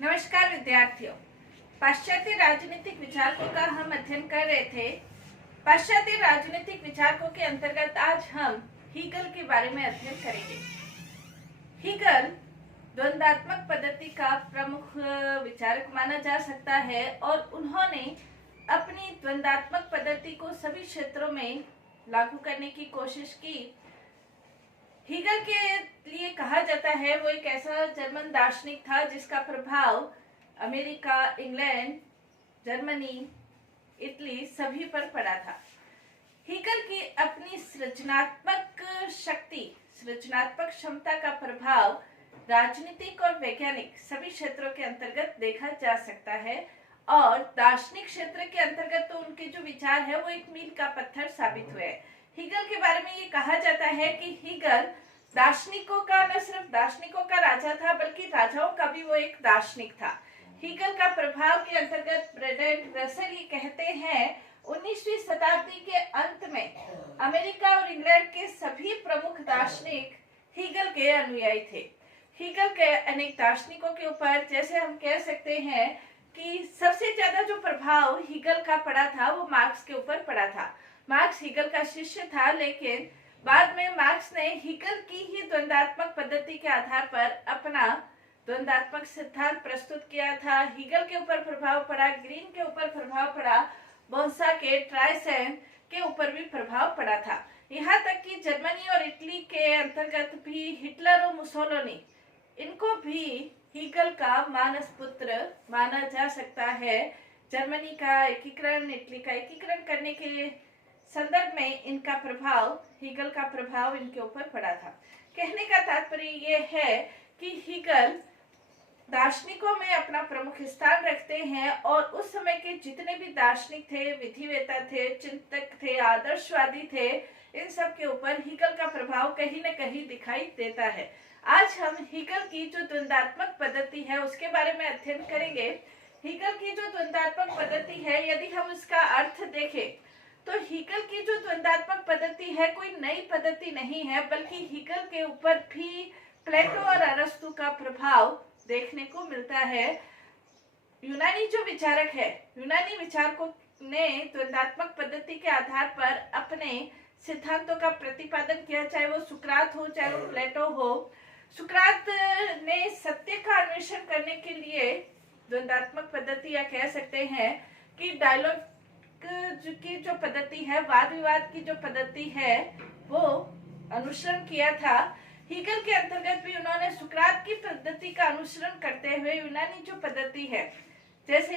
नमस्कार विद्यार्थियों। पाश्चात्य राजनीतिक विचारकों का हम अध्ययन कर रहे थे। पाश्चात्य राजनीतिक विचारकों के अंतर्गत आज हम हीगल के बारे में अध्ययन करेंगे। हीगल द्वंद्वात्मक पद्धति का प्रमुख विचारक माना जा सकता है और उन्होंने अपनी द्वंद्वात्मक पद्धति को सभी क्षेत्रों में लागू करने की कोशिश की। हीगल के लिए कहा जाता है वो एक ऐसा जर्मन दार्शनिक था जिसका प्रभाव अमेरिका, इंग्लैंड, जर्मनी, इटली सभी पर पड़ा था। हीगल की अपनी सृजनात्मक क्षमता का प्रभाव राजनीतिक और वैज्ञानिक सभी क्षेत्रों के अंतर्गत देखा जा सकता है और दार्शनिक क्षेत्र के अंतर्गत तो उनके जो विचार है वो एक मील का पत्थर साबित हुए। हीगल के बारे में ये कहा जाता है कि हीगल दार्शनिकों का न सिर्फ दार्शनिकों का राजा था बल्कि राजाओं का भी वो एक दार्शनिक था। हीगल का प्रभाव के अंतर्गत ब्रैंडन रसेल ये कहते हैं 19वीं शताब्दी के अंत में अमेरिका और इंग्लैंड के सभी प्रमुख दार्शनिक हीगल के अनुयायी थे। हीगल के अनेक दार्शनिकों के ऊपर जैसे हम कह सकते हैं कि सबसे ज्यादा जो प्रभाव हीगल का पड़ा था वो मार्क्स के ऊपर पड़ा था। मार्क्स हीगल का शिष्य था, लेकिन बाद में मार्क्स ने हीगल की ही द्वंद्वात्मक पद्धति के आधार पर अपना द्वंद्वात्मक सिद्धांत प्रस्तुत किया था। हीगल के ऊपर प्रभाव पड़ा, ग्रीन के ऊपर प्रभाव पड़ा, बोंसा के, ट्राइसेन के ऊपर भी प्रभाव पड़ा था। यहाँ तक कि जर्मनी और इटली के अंतर्गत भी हिटलर और मुसोलिनी, इनको भी हीगल का मानस पुत्र माना जा सकता है। जर्मनी का एकीकरण, इटली का एकीकरण करने के संदर्भ में इनका प्रभाव, हीगल का प्रभाव इनके ऊपर पड़ा था। कहने का तात्पर्य यह है कि हीगल दार्शनिकों में अपना प्रमुख स्थान रखते हैं और उस समय के जितने भी दार्शनिक थे, विधिवेता थे, चिंतक थे, आदर्शवादी थे, इन सब के ऊपर हीगल का प्रभाव कहीं न कहीं दिखाई देता है। आज हम हीगल की जो द्वंद्वात्मक पद्धति है उसके बारे में अध्ययन करेंगे। हीगल की जो द्वंद्वात्मक पद्धति है, यदि हम उसका अर्थ देखें तो हीगल की जो द्वंद्वात्मक पद्धति है कोई नई पद्धति नहीं है, बल्कि हीगल के ऊपर भी प्लेटो और अरस्तु का प्रभाव देखने को मिलता है। यूनानी जो विचारक है, यूनानी विचारकों ने द्वंद्वात्मक पद्धति के आधार पर अपने सिद्धांतों का प्रतिपादन किया, चाहे वो सुकरात हो चाहे वो प्लेटो हो। सुकरात ने सत्य का अन्वेषण करने के लिए द्वंद्वात्मक पद्धति, या कह सकते हैं कि डायलॉग की जो पद्धति है, वाद विवाद की जो पद्धति है, वो अनुसरण किया था। हीगल के अंतर्गत भी उन्होंने सुकरात की पद्धति का अनुसरण करते हुए यूनानी जो पद्धति है, जैसे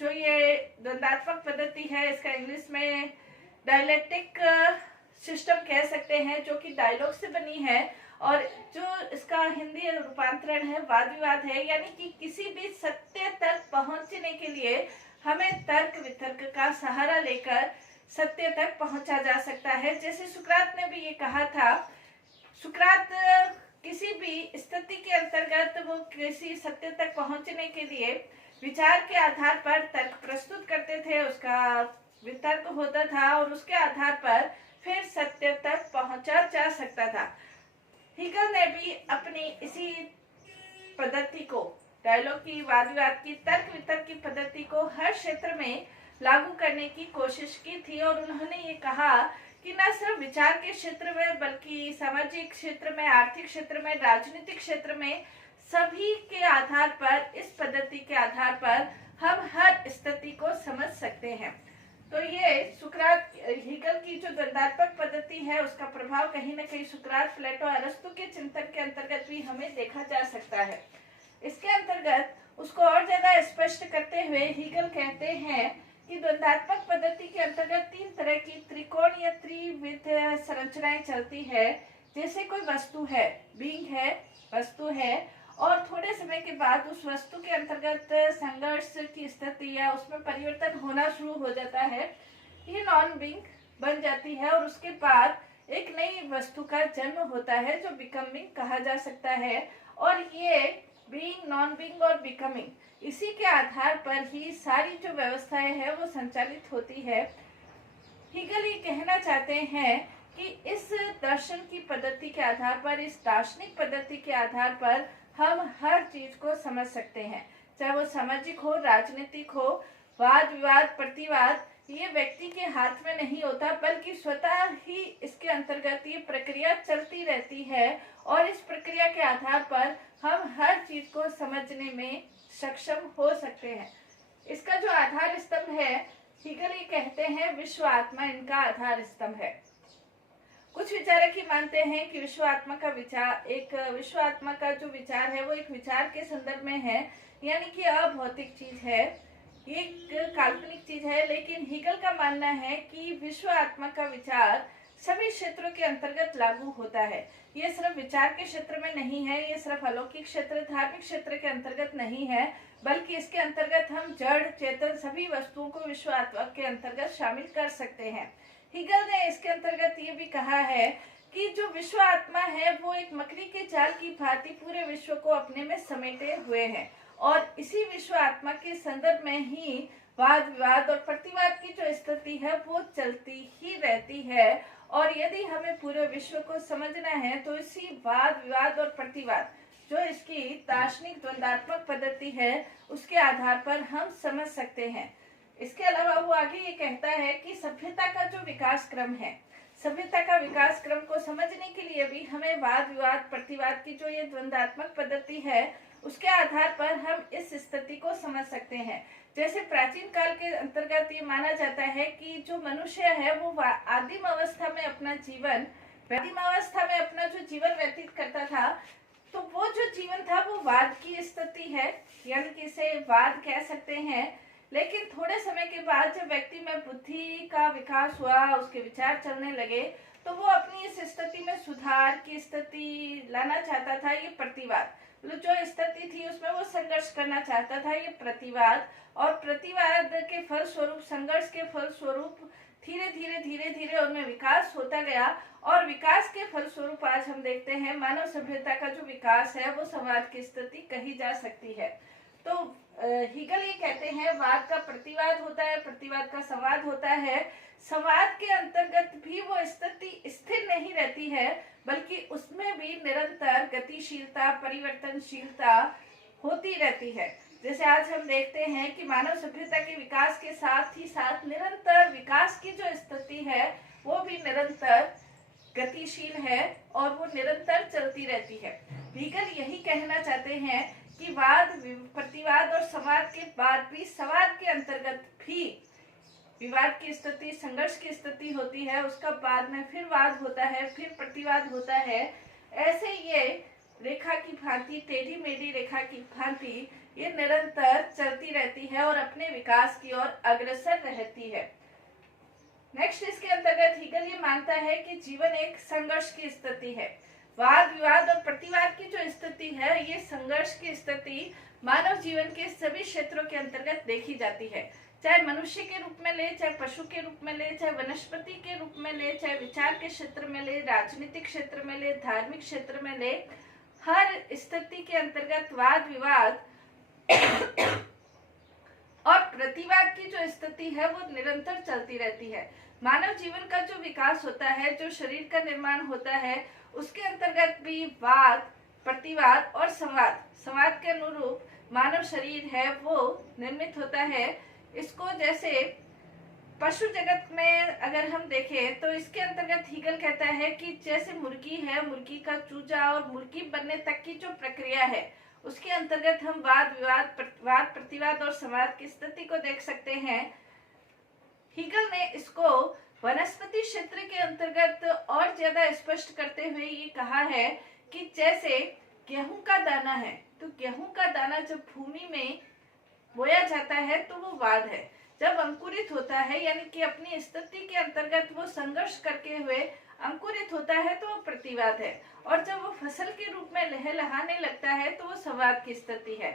जो ये द्वंद्वात्मक पद्धति है, इसका इंग्लिश में डायलेक्टिक सिस्टम कह सकते हैं, जो कि डायलॉग से बनी है, और जो इसका हिंदी रूपांतरण है वाद विवाद है। यानी कि किसी भी सत्य तक पहुंचने के लिए हमें तर्क वितर्क का सहारा लेकर सत्य तक पहुंचा जा सकता है। जैसे सुकरात ने भी ये कहा था, सुकरात किसी भी स्थिति के अंतर्गत वो किसी सत्य तक पहुंचने के लिए विचार के आधार पर तर्क प्रस्तुत करते थे, उसका वितर्क होता था और उसके आधार पर फिर सत्य तक पहुंचा जा सकता था। हीगल ने भी अपनी इसी पद्धति को, डायलॉग की, वाद विवाद की, तर्क वितर्क की पद्धति को हर क्षेत्र में लागू करने की कोशिश की थी और उन्होंने ये कहा कि न सिर्फ विचार के क्षेत्र में बल्कि सामाजिक क्षेत्र में, आर्थिक क्षेत्र में, राजनीतिक क्षेत्र में, सभी के आधार पर, इस पद्धति के आधार पर हम हर स्थिति को समझ सकते हैं। तो ये सुकरात, हीगल की जो द्वंद्वात्मक पद्धति है उसका प्रभाव कहीं न कहीं सुकरात, प्लेटो, अरस्तु के चिंतन के अंतर्गत भी हमें देखा जा सकता है। इसके अंतर्गत उसको और ज्यादा स्पष्ट करते हुए हीगल कहते हैं कि द्वंद्वात्मक पद्धति के अंतर्गत तीन तरह की त्रिकोण या त्रिविध संरचनाएं चलती है। जैसे कोई वस्तु है, बीइंग है, वस्तु है, और थोड़े समय के बाद उस वस्तु के अंतर्गत संघर्ष की स्थिति या उसमें परिवर्तन होना शुरू हो जाता है, ये नॉन बीइंग बन जाती है और उसके बाद एक नई वस्तु का जन्म होता है जो बिकमिंग कहा जा सकता है। और ये बीइंग, नॉन बीइंग और बिकमिंग, इसी के आधार पर ही सारी जो व्यवस्थाएं हैं वो संचालित होती है। हीगल ये कहना चाहते हैं कि इस दर्शन की पद्धति के आधार पर, इस दार्शनिक पद्धति के आधार पर हम हर चीज को समझ सकते हैं। चाहे वो सामाजिक हो, राजनीतिक हो, वाद विवाद, प्रतिवाद, ये व्यक्ति के हाथ में नहीं होता, बल्कि स्वतः ही इसके अंतर्गत ये प्रक्रिया चलती रहती है और इस प्रक्रिया के आधार पर हम हर चीज को समझने में सक्षम हो सकते हैं। इसका जो आधार स्तंभ है, हीगल ये कहते हैं विश्व आत्मा इनका आधार स्तंभ है। कुछ विचारक ही मानते हैं कि विश्व आत्मा का जो विचार है वो एक विचार के संदर्भ में है, यानी कि अभौतिक चीज है, एक काल्पनिक चीज है। लेकिन हीगल का मानना है कि विश्व आत्मा का विचार सभी क्षेत्रों के अंतर्गत लागू होता है। ये सिर्फ विचार के क्षेत्र में नहीं है, ये सिर्फ अलौकिक क्षेत्र, धार्मिक क्षेत्र के अंतर्गत नहीं है, बल्कि इसके अंतर्गत हम जड़ चेतन सभी वस्तुओं को विश्व आत्मा के अंतर्गत शामिल कर सकते हैं। हीगल ने इसके अंतर्गत ये भी कहा है कि जो विश्व आत्मा है वो एक मकड़ी के जाल की भांति पूरे विश्व को अपने में समेटे हुए है और इसी विश्व आत्मा के संदर्भ में ही वाद विवाद और प्रतिवाद की जो स्थिति है वो चलती ही रहती है। और यदि हमें पूरे विश्व को समझना है तो इसी वाद विवाद और प्रतिवाद, जो इसकी दार्शनिक द्वंद्वात्मक पद्धति है, उसके आधार पर हम समझ सकते हैं। इसके अलावा वो आगे ये कहता है कि सभ्यता का जो विकास क्रम है, सभ्यता का विकास क्रम को समझने के लिए भी हमें वाद विवाद प्रतिवाद की जो ये द्वंद्वात्मक पद्धति है उसके आधार पर हम इस स्थिति को समझ सकते हैं। जैसे प्राचीन काल के अंतर्गत ये माना जाता है कि जो मनुष्य है वो आदिम अवस्था में अपना जीवन व्यतीत करता था, तो वो जो जीवन था वो वाद की स्थिति है, यानी कि इसे वाद कह सकते हैं। लेकिन थोड़े समय के बाद जब व्यक्ति में बुद्धि का विकास हुआ, उसके विचार चलने लगे, तो वो अपनी इस स्थिति में सुधार की स्थिति लाना चाहता था, ये प्रतिवाद। जो स्थिति थी उसमें वो संघर्ष करना चाहता था, ये प्रतिवाद। और प्रतिवाद के फलस्वरूप, संघर्ष के फलस्वरूप धीरे धीरे उनमें विकास होता गया और विकास के फलस्वरूप आज हम देखते हैं मानव सभ्यता का जो विकास है वो संवाद की स्थिति कही जा सकती है। तो हीगल ये कहते हैं वाद का प्रतिवाद होता है, प्रतिवाद का संवाद होता है। संवाद के अंतर्गत भी वो स्थिति स्थिर नहीं रहती है, बल्कि उसमें भी निरंतर गतिशीलता, परिवर्तनशीलता होती रहती है। जैसे आज हम देखते हैं कि मानव सभ्यता के विकास के साथ ही साथ निरंतर विकास की जो स्थिति है वो भी निरंतर गतिशील है और वो निरंतर चलती रहती है। हीगल यही कहना चाहते हैं कि वाद प्रतिवाद और संवाद के बाद भी संवाद के अंतर्गत भी विवाद की स्थिति, संघर्ष की स्थिति होती है, उसका बाद में फिर वाद होता है, फिर प्रतिवाद होता है। ऐसे ये रेखा की भांति, टेढ़ी मेढ़ी रेखा की भांति ये निरंतर चलती रहती है और अपने विकास की ओर अग्रसर रहती है। नेक्स्ट, इसके अंतर्गत हीगल ये मानता है कि जीवन एक संघर्ष की स्थिति है। वाद विवाद और प्रतिवाद की जो स्थिति है, ये संघर्ष की स्थिति मानव जीवन के सभी क्षेत्रों के अंतर्गत देखी जाती है, चाहे मनुष्य के रूप में ले, चाहे पशु के रूप में ले, चाहे वनस्पति के रूप में ले, चाहे विचार के क्षेत्र में ले, राजनीतिक क्षेत्र में ले, धार्मिक क्षेत्र में ले। हर स्थिति के अंतर्गत वाद विवाद और प्रतिवाद की जो स्थिति है वो निरंतर चलती रहती है। मानव जीवन का जो विकास होता है, जो शरीर का निर्माण होता है, उसके अंतर्गत भी वाद, प्रतिवाद और संवाद के अनुरूप मानव शरीर है वो निर्मित होता है। इसको जैसे पशु जगत में अगर हम देखें तो इसके अंतर्गत हीगल कहता है कि जैसे मुर्गी है, मुर्गी का चूजा और मुर्गी बनने तक की जो प्रक्रिया है उसके अंतर्गत हम वाद प्रतिवाद और संवाद की स्थिति को देख सकते हैं। हीगल ने इसको वनस्पति क्षेत्र के अंतर्गत और ज्यादा स्पष्ट करते हुए ये कहा है कि जैसे गेहूं का दाना है, तो गेहूं का दाना जब भूमि में बोया जाता है तो वो वाद है। जब अंकुरित होता है, यानी कि अपनी स्थिति के अंतर्गत वो संघर्ष करके हुए अंकुरित होता है तो वो प्रतिवाद है। और जब वो फसल के रूप में लहलहाने लगता है तो वो संवाद की स्थिति है।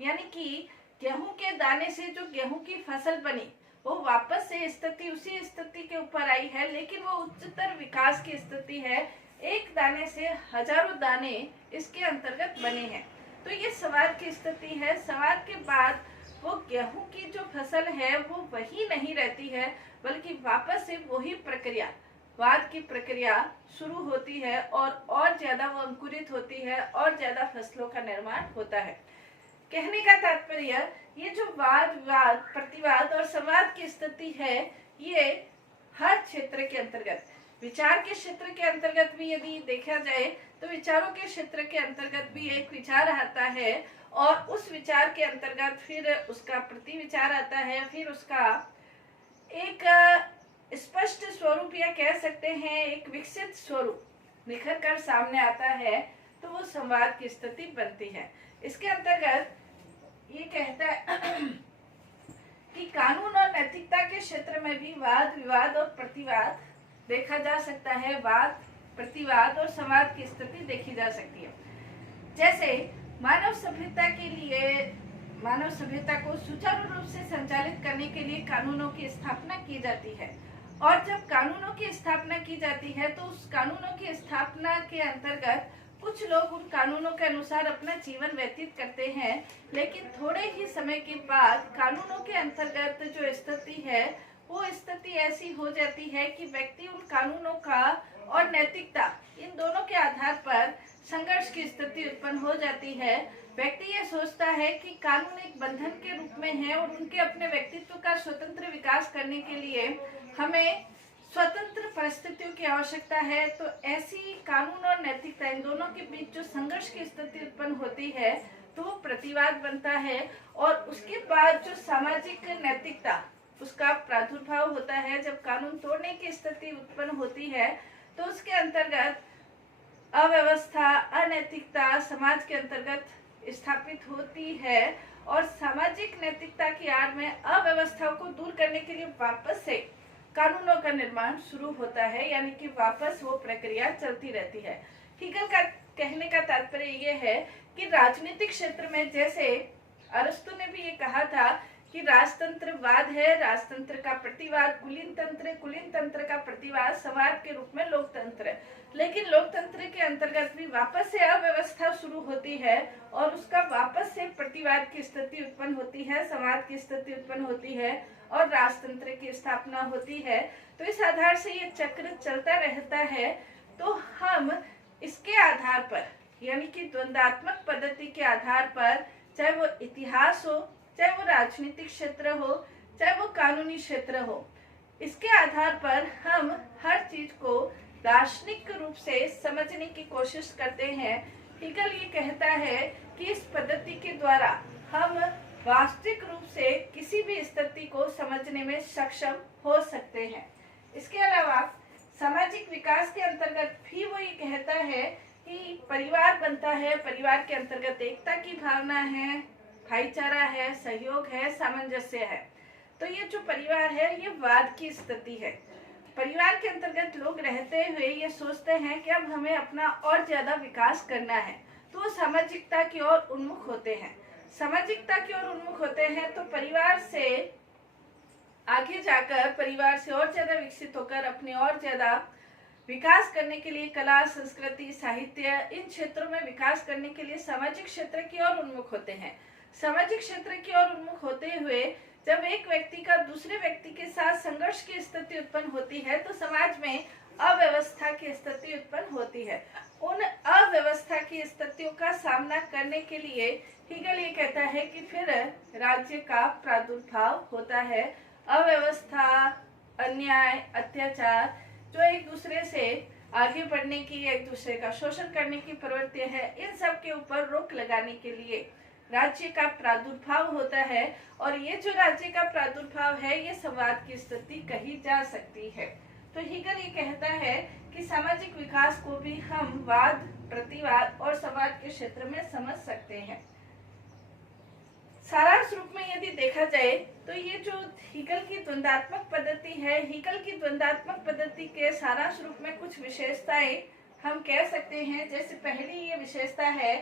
यानी कि गेहूं के दाने से जो गेहूं की फसल बनी वो वापस से स्थिति उसी स्थिति के ऊपर आई है, लेकिन वो उच्चतर विकास की स्थिति है। एक दाने से हजारों दाने इसके अंतर्गत बने हैं। तो ये संवाद की स्थिति है। संवाद के बाद वो गेहूं की जो फसल है वो वही नहीं रहती है, बल्कि वापस से वही प्रक्रिया, वाद की प्रक्रिया शुरू होती है और ज्यादा वो अंकुरित होती है और ज्यादा फसलों का निर्माण होता है। कहने का तात्पर्य ये जो वाद विवाद प्रतिवाद और संवाद की स्थिति है, ये हर क्षेत्र के अंतर्गत, विचार के क्षेत्र के अंतर्गत भी यदि देखा जाए तो विचारों के क्षेत्र के अंतर्गत भी एक विचार आता है और उस विचार के अंतर्गत फिर उसका प्रति विचार आता है, फिर उसका एक स्पष्ट स्वरूप या कह सकते हैं एक विकसित स्वरूप निखर कर सामने आता है, तो वो संवाद की स्थिति बनती है। इसके अंतर्गत ये कहता है कि कानून और नैतिकता के क्षेत्र में भी वाद विवाद और प्रतिवाद देखा जा सकता है, वाद प्रतिवाद और संवाद की स्थिति देखी जा सकती है। जैसे मानव सभ्यता के लिए, मानव सभ्यता को सुचारू रूप से संचालित करने के लिए कानूनों की स्थापना की जाती है, और जब कानूनों की स्थापना की जाती है तो उस कानूनों की स्थापना के अंतर्गत कुछ लोग उन कानूनों के अनुसार अपना जीवन व्यतीत करते हैं, लेकिन थोड़े ही समय के बाद कानूनों के अंतर्गत जो स्थिति है वो स्थिति ऐसी हो जाती है कि व्यक्ति उन कानूनों का और नैतिकता इन दोनों के आधार पर संघर्ष की स्थिति उत्पन्न हो जाती है। व्यक्ति ये सोचता है कि कानून एक बंधन के रूप में है और उनके अपने व्यक्तित्व का स्वतंत्र विकास करने के लिए हमें स्वतंत्र परिस्थितियों की आवश्यकता है। तो ऐसी कानून और नैतिकता इन दोनों के बीच जो संघर्ष की स्थिति उत्पन्न होती है तो वो प्रतिवाद बनता है, और उसके बाद जो सामाजिक नैतिकता उसका प्रादुर्भाव होता है। जब कानून तोड़ने की स्थिति उत्पन्न होती है तो उसके अंतर्गत अव्यवस्था अनैतिकता समाज के अंतर्गत स्थापित होती है, और सामाजिक नैतिकता की आड़ में अव्यवस्था को दूर करने के लिए वापस से कानूनों का निर्माण शुरू होता है, यानी कि वापस वो प्रक्रिया चलती रहती है। हीगल का कहने का तात्पर्य ये है कि राजनीतिक क्षेत्र में, जैसे अरस्तु ने भी ये कहा था कि राजतंत्रवाद है, राजतंत्र का प्रतिवाद कुलीन तंत्र का प्रतिवाद समाज के रूप में लोकतंत्र, लेकिन लोकतंत्र के अंतर्गत भी वापस से अव्यवस्था शुरू होती है और उसका वापस से प्रतिवाद की स्थिति उत्पन्न होती है, समाज की स्थिति उत्पन्न होती है और राजतंत्र की स्थापना होती है। तो इस आधार से ये चक्र चलता रहता है। तो हम इसके आधार पर, यानी कि द्वंद्वात्मक पद्धति के आधार पर, चाहे वो इतिहास हो, चाहे वो राजनीतिक क्षेत्र हो, चाहे वो कानूनी क्षेत्र हो, इसके आधार पर हम हर चीज को दार्शनिक रूप से समझने की कोशिश करते हैं। हीगल ये कहता है कि इस पद्धति के द्वारा हम वास्तविक रूप से किसी भी स्थिति को समझने में सक्षम हो सकते हैं। इसके अलावा सामाजिक विकास के अंतर्गत भी वो ये कहता है कि परिवार बनता है, परिवार के अंतर्गत एकता की भावना है, भाईचारा है, सहयोग है, सामंजस्य है। तो ये जो परिवार है ये वाद की स्थिति है। परिवार के अंतर्गत लोग रहते हुए ये सोचते हैं कि अब हमें अपना और ज्यादा विकास करना है, तो वो सामाजिकता की ओर उन्मुख होते हैं। सामाजिकता की ओर उन्मुख होते हैं तो परिवार से आगे जाकर, परिवार से और ज्यादा विकसित होकर अपने और ज्यादा विकास करने के लिए कला, संस्कृति, साहित्य, इन क्षेत्रों में विकास करने के लिए सामाजिक क्षेत्र की ओर उन्मुख होते हैं। सामाजिक क्षेत्र की ओर उन्मुख होते हुए जब एक व्यक्ति का दूसरे व्यक्ति के साथ संघर्ष की स्थिति उत्पन्न होती है तो समाज में अव्यवस्था की स्थिति उत्पन्न होती है। उन अव्यवस्था की स्थितियों का सामना करने के लिए हीगल ये कहता है कि फिर राज्य का प्रादुर्भाव होता है। अव्यवस्था, अन्याय, अत्याचार जो एक दूसरे से आगे बढ़ने की, एक दूसरे का शोषण करने की प्रवृत्ति है, इन सब के ऊपर रोक लगाने के लिए राज्य का प्रादुर्भाव होता है। और ये जो राज्य का प्रादुर्भाव है ये संवाद की स्थिति कही जा सकती है। तो हीगल ये कहता है कि सामाजिक विकास को भी हम वाद, प्रतिवाद और संवाद के क्षेत्र में समझ सकते हैं। सारांश रूप में यदि देखा जाए तो ये जो हीगल की द्वंद्वात्मक पद्धति है, हीगल की द्वंद्वात्मक पद्धति के सारांश रूप में कुछ विशेषताएं हम कह सकते हैं। जैसे पहली ये विशेषता है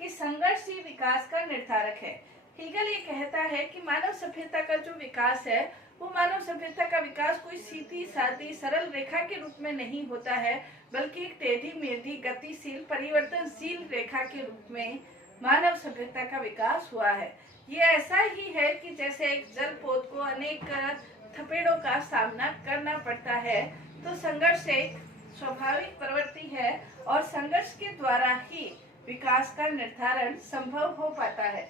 कि संघर्ष ही विकास का निर्धारक है। हीगल ये कहता है कि मानव सभ्यता का जो विकास है वो मानव सभ्यता का विकास कोई सीधी सादी सरल रेखा के रूप में नहीं होता है, बल्कि एक टेढ़ी मेढ़ी गतिशील परिवर्तनशील रेखा के रूप में मानव सभ्यता का विकास हुआ है। ये ऐसा ही है कि जैसे एक जलपोत को अनेक थपेड़ों का सामना करना पड़ता है, तो संघर्ष एक स्वाभाविक प्रवृत्ति है और संघर्ष के द्वारा ही विकास का निर्धारण संभव हो पाता है।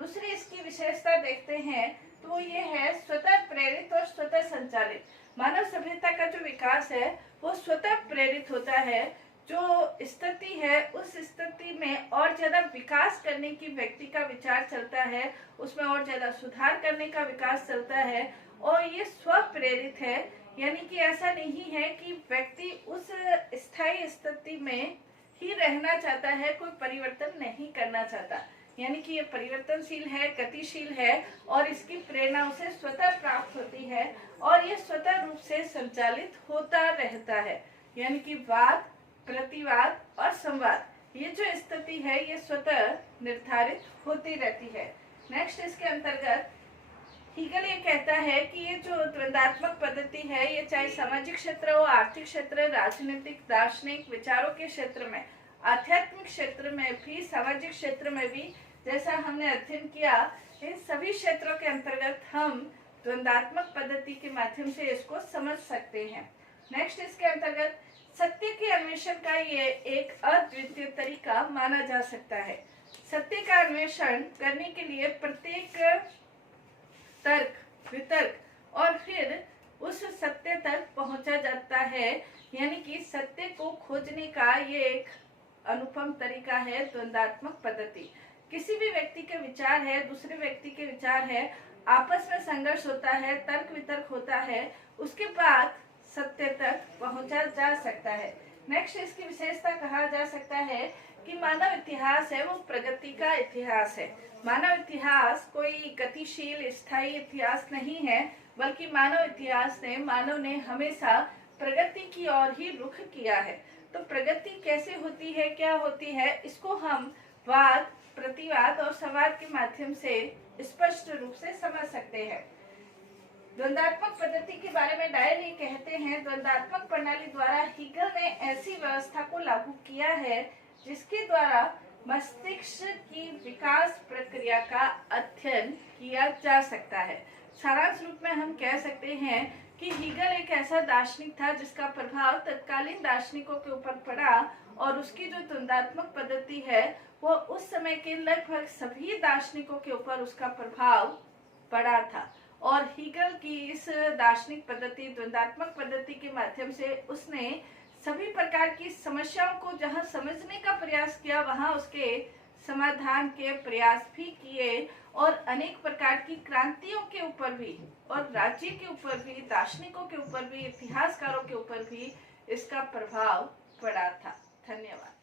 दूसरी इसकी विशेषता देखते हैं तो ये है स्वतः प्रेरित और स्वतः संचालित। मानव सभ्यता का जो विकास है वो स्वतः प्रेरित होता है। जो स्थिति है उस स्थिति में और ज्यादा विकास करने की व्यक्ति का विचार चलता है, उसमें और ज्यादा सुधार करने का विकास चलता है, और ये स्वप्रेरित है। यानी कि ऐसा नहीं है कि व्यक्ति उस स्थायी स्थिति में ही रहना चाहता है, कोई परिवर्तन नहीं करना चाहता। यानी कि ये परिवर्तनशील है, गतिशील है, और इसकी प्रेरणा उसे स्वतः प्राप्त होती है, और ये स्वतः रूप से संचालित होता रहता है। यानी कि वाद, प्रतिवाद और संवाद, ये जो स्थिति है ये स्वतः निर्धारित होती रहती है। नेक्स्ट इसके अंतर्गत हीगल ये कहता है कि ये जो द्वंद्वात्मक पद्धति है ये चाहे सामाजिक क्षेत्र हो, आर्थिक क्षेत्र, राजनीतिक, दार्शनिक विचारों के क्षेत्र में, आध्यात्मिक क्षेत्र में भी, सामाजिक क्षेत्र में भी, जैसा हमने अध्ययन किया, इन सभी क्षेत्रों के अंतर्गत हम द्वंद्वात्मक पद्धति के माध्यम से इसको समझ सकते हैं। नेक्स्ट इसके अंतर्गत सत्य के अन्वेषण का ये एक अद्वितीय तरीका माना जा सकता है। सत्य का अन्वेषण करने के लिए प्रत्येक तर्क, वितर्क और फिर उस सत्य तक पहुंचा जाता है। यानी कि सत्य को खोजने का ये एक अनुपम तरीका है द्वंद्वात्मक पद्धति। किसी भी व्यक्ति के विचार है, दूसरे व्यक्ति के विचार है, आपस में संघर्ष होता है, तर्क वितर्क होता है, उसके बाद सत्य तक पहुंचा जा सकता है। नेक्स्ट इसकी विशेषता कहा जा सकता है कि मानव इतिहास है वो प्रगति का इतिहास है। मानव इतिहास कोई गतिशील स्थायी इतिहास नहीं है, बल्कि मानव ने हमेशा प्रगति की ओर ही रुख किया है। तो प्रगति कैसे होती है, क्या होती है, इसको हम वाद, प्रतिवाद और संवाद के माध्यम से स्पष्ट रूप से समझ सकते हैं। द्वंद्वात्मक पद्धति के बारे में डायल ये कहते हैं, द्वंद्वात्मक प्रणाली द्वारा हीगल ने ऐसी व्यवस्था को लागू किया है जिसके द्वारा मस्तिष्क की विकास प्रक्रिया का अध्ययन किया जा सकता है। सारांश रूप में हम कह सकते हैं कि हीगल एक ऐसा दार्शनिक था जिसका प्रभाव तत्कालीन दार्शनिकों के ऊपर पड़ा, और उसकी जो द्वंद्वात्मक पद्धति है वो उस समय के लगभग सभी दार्शनिकों के ऊपर उसका प्रभाव पड़ा था। और हीगल की इस दार्शनिक पद्धति, द्वंद्वात्मक पद्धति के माध्यम से उसने सभी प्रकार की समस्याओं को जहां समझने का प्रयास किया वहां उसके समाधान के प्रयास भी किए, और अनेक प्रकार की क्रांतियों के ऊपर भी, और राज्य के ऊपर भी, दार्शनिकों के ऊपर भी, इतिहासकारों के ऊपर भी इसका प्रभाव पड़ा था। धन्यवाद।